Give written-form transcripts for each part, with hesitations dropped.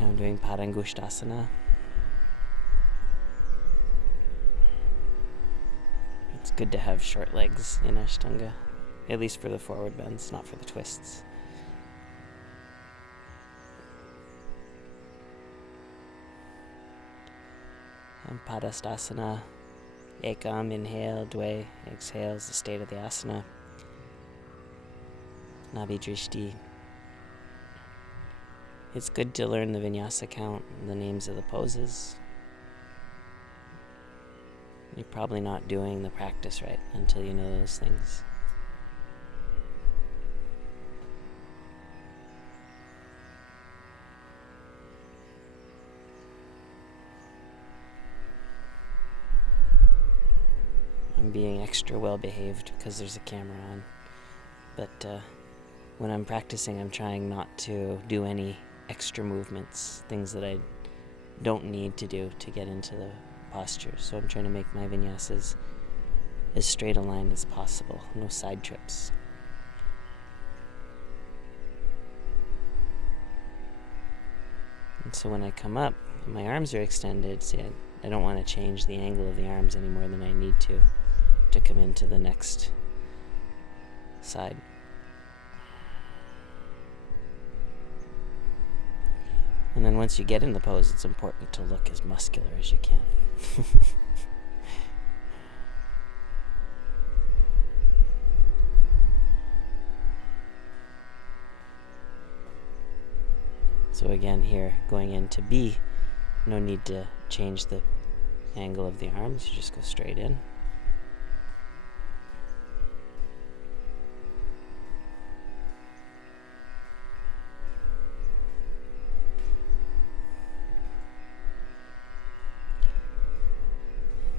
Now I'm doing Padangushtasana. It's good to have short legs in Ashtanga, at least for the forward bends, not for the twists. And Padastasana, Ekam, inhale, Dve, exhale is the state of the asana. Nabi Drishti. It's good to learn the vinyasa count and the names of the poses. You're probably not doing the practice right until you know those things. I'm being extra well behaved because there's a camera on. But when I'm practicing, I'm trying not to do any extra movements, things that I don't need to do to get into the posture. So I'm trying to make my vinyasas as straight a line as possible, no side trips. And so when I come up, my arms are extended. See, I don't want to change the angle of the arms any more than I need to come into the next side. And then once you get in the pose, it's important to look as muscular as you can. So again here, going into B, no need to change the angle of the arms, you just go straight in.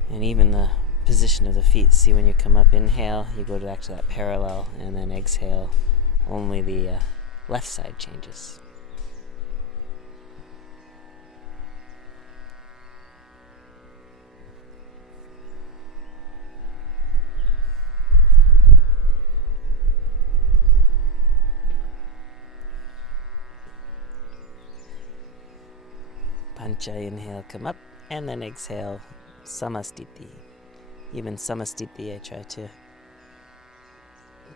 And even the position of the feet, see when you come up, inhale, you go back to that parallel, and then exhale, only the left side changes. Pancha, inhale, come up, and then exhale, Samastiti. Even Samastiti, I try to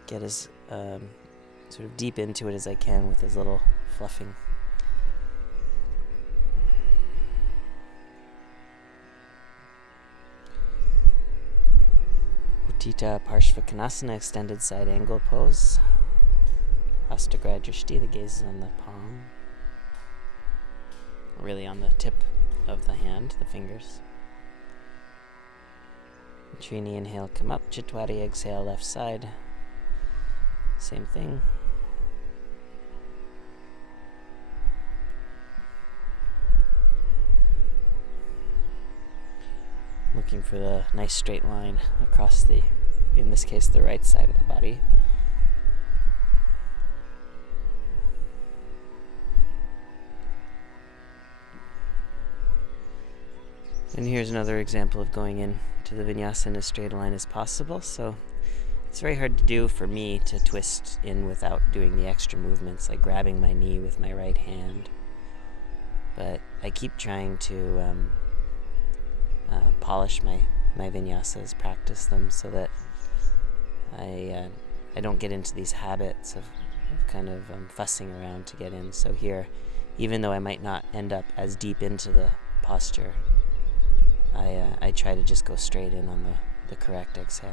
get as sort of deep into it as I can with as little fluffing. Uttita Parshvakonasana, extended side angle pose. Hastagra Drishti, the gaze is on the palm. Really on the tip of the hand, the fingers. Trini, inhale, come up. Chitwari, exhale, left side. Same thing. Looking for the nice straight line across the, in this case, the right side of the body. And here's another example of going into the vinyasa in as straight a line as possible. So it's very hard to do for me to twist in without doing the extra movements, like grabbing my knee with my right hand. But I keep trying to polish my vinyasas, practice them, so that I don't get into these habits of kind of fussing around to get in. So here, even though I might not end up as deep into the posture, I try to just go straight in on the correct exhale.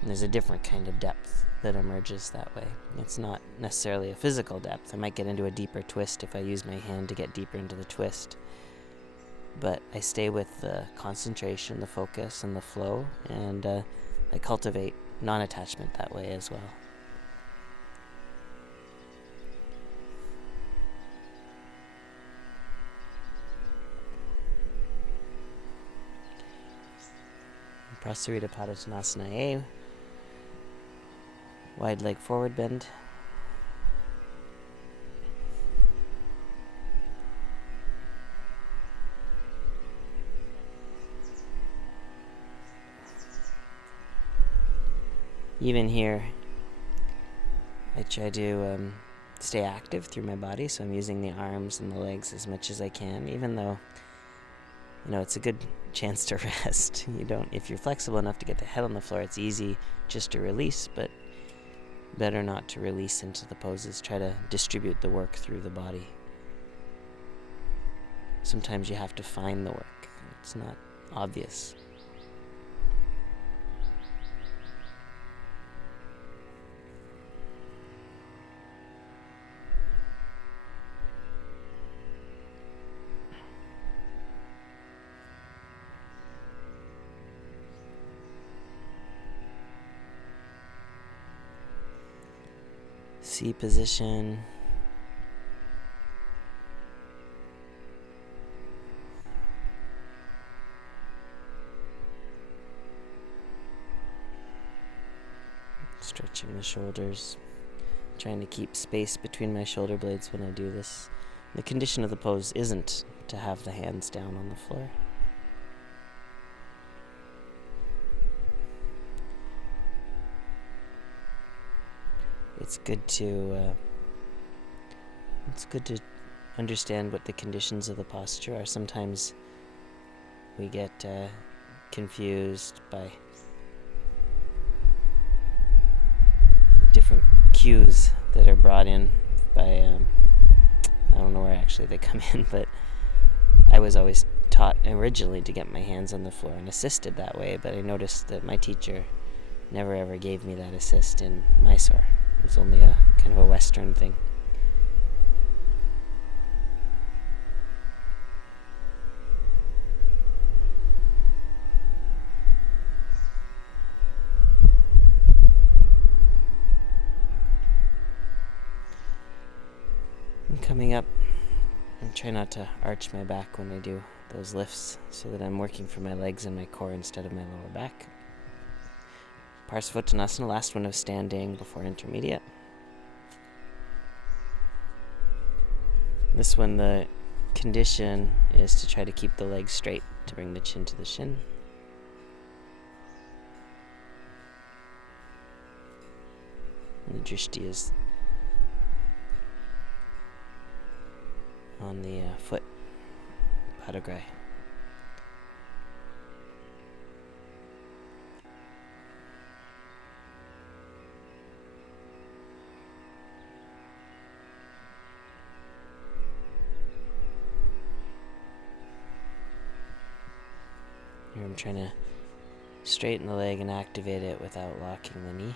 And there's a different kind of depth that emerges that way. It's not necessarily a physical depth. I might get into a deeper twist if I use my hand to get deeper into the twist. But I stay with the concentration, the focus, and the flow, and I cultivate non-attachment that way as well. Prasarita Padottanasana A. Wide leg forward bend. Even here, I try to stay active through my body, so I'm using the arms and the legs as much as I can, even though, it's a good chance to rest. If you're flexible enough to get the head on the floor, it's easy just to release, but better not to release into the poses. Try to distribute the work through the body. Sometimes you have to find the work. It's not obvious. C position. Stretching the shoulders. Trying to keep space between my shoulder blades when I do this. The condition of the pose isn't to have the hands down on the floor. It's good to understand what the conditions of the posture are. Sometimes we get confused by different cues that are brought in by I don't know where actually they come in, but I was always taught originally to get my hands on the floor and assisted that way, but I noticed that my teacher never ever gave me that assist in Mysore. It was only a kind of a Western thing. And coming up, I try not to arch my back when I do those lifts, so that I'm working for my legs and my core instead of my lower back. Parsvottanasana, last one of standing before intermediate. This one, the condition is to try to keep the legs straight, to bring the chin to the shin. And the drishti is on the foot, padagraya. Here I'm trying to straighten the leg and activate it without locking the knee.